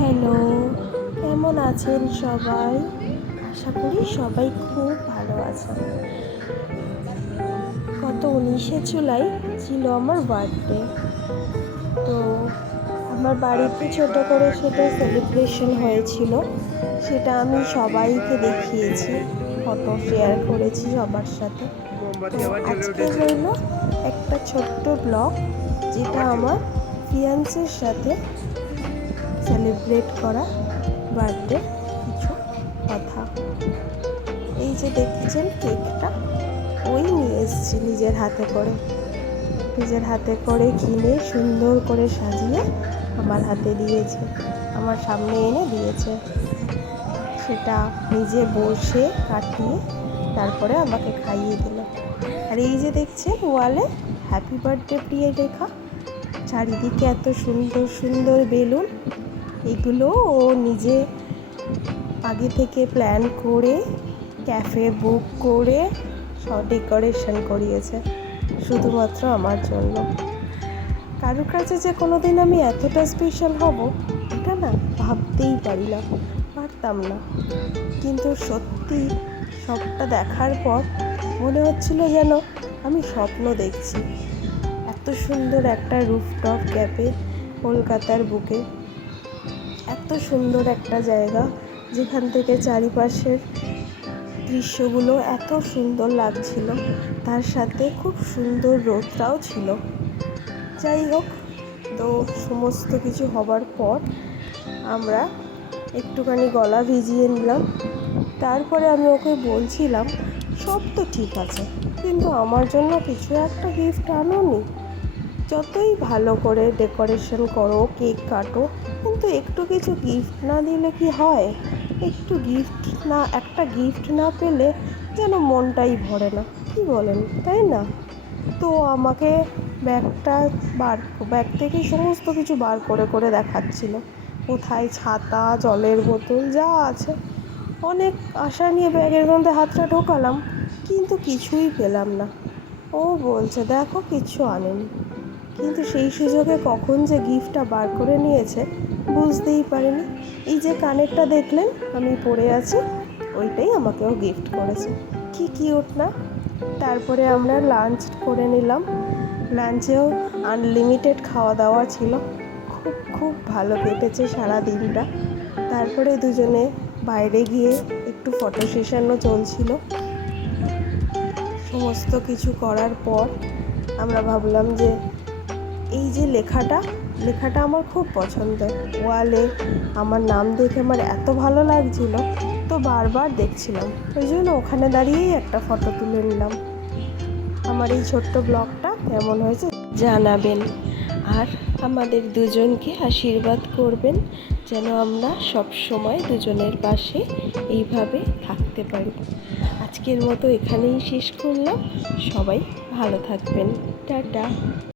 Hello, কেমন আছেন সবাই? আশা করি সবাই খুব ভালো আছেন। গত 19শে জুলাই ছিল আমার বার্থডে। তো আমার বাড়িতে ছোট করে সেটা সেলিব্রেশন হয়েছিল। সেটা আমি সবাইকে দেখিয়েছি, ফটো শেয়ার করেছি সবার সাথে। তো আজকে রইল একটা ছোট্ট ব্লগ, যেটা আমার ফিয়ান্সের সাথে সেলিব্রেট করা বার্থডে কিছু কথা। এই যে দেখছেন কেকটা, ওই নিয়ে এসেছি নিজের হাতে করে কিনে সুন্দর করে সাজিয়ে আমার হাতে দিয়েছে, আমার সামনে এনে দিয়েছে। সেটা নিজে বসে কাটিয়ে তারপরে আমাকে খাইয়ে দিল। আর এই যে দেখছেন ওয়ালে হ্যাপি বার্থডে প্রিয়া লেখা, চারিদিকে এত সুন্দর সুন্দর বেলুন। এগুলো ও নিজে আগে থেকে প্ল্যান করে ক্যাফে বুক করে সব ডেকোরেশন করিয়েছে শুধুমাত্র আমার জন্য। কারোর কাছে যে কোনো দিন আমি এতটা স্পেশাল হব, এটা না ভাবতেই পারতাম না। কিন্তু সত্যি সবটা দেখার পর মনে হচ্ছিল যেন আমি স্বপ্ন দেখছি। এত সুন্দর একটা রুফটপ ক্যাফে কলকাতার বুকে, এত সুন্দর একটা জায়গা যেখান থেকে চারিপাশের দৃশ্যগুলো এত সুন্দর লাগছিল, তার সাথে খুব সুন্দর রোদটাও ছিল। যাই হোক, তো সমস্ত কিছু হবার পর আমরা একটুখানি গলা ভিজিয়ে নিলাম। তারপরে আমি ওকে বলছিলাম, সব তো ঠিক আছে, কিন্তু আমার জন্য কিছু একটা গিফট আনোনি। যতই ভালো করে ডেকোরেশন করো, কেক কাটো, কিন্তু একটু কিছু গিফট না দিলে কি হয়? একটা গিফট না পেলে যেন মনটাই ভরে না, কি বলেন, তাই না? তো আমাকে ব্যাগ থেকে সমস্ত কিছু বার করে দেখাচ্ছিল, কোথায় ছাতা, জলের বোতল যা আছে। অনেক আশা নিয়ে ব্যাগের মধ্যে হাতটা ঢোকালাম, কিন্তু কিছুই পেলাম না। ও বলছে দেখো কিচ্ছু আনেনি, কিন্তু সেই সুযোগে কখন যে গিফটটা বার করে নিয়েছে বুঝতেই পারিনি। এই যে কানেরটা দেখলেন আমি পরে আছি, ওইটাই আমাকেও গিফট করেছে। কি কিউট না? তারপরে আমরা লাঞ্চ করে নিলাম। লাঞ্চেও আনলিমিটেড খাওয়া দাওয়া ছিল, খুব খুব ভালো কেটেছে সারা দিনটা। তারপরে দুজনে বাইরে গিয়ে একটু ফটো সেশনও চলছিল। সমস্ত কিছু করার পর আমরা ভাবলাম যে এই যে লেখাটা আমার খুব পছন্দ। ওয়ালে আমার নাম দেখে আমার এত ভালো লাগছিল, তো বারবার দেখছিলাম, ওই জন্য ওখানে দাঁড়িয়েই একটা ফটো তুলে নিলাম। আমার এই ছোট্ট ব্লগটা কেমন হয়েছে জানাবেন, আর আমাদের দুজনকে আশীর্বাদ করবেন যেন আমরা সব সময় দুজনের পাশে এইভাবে থাকতে পারি। আজকের মতো এখানেই শেষ করলাম। সবাই ভালো থাকবেন, টাটা।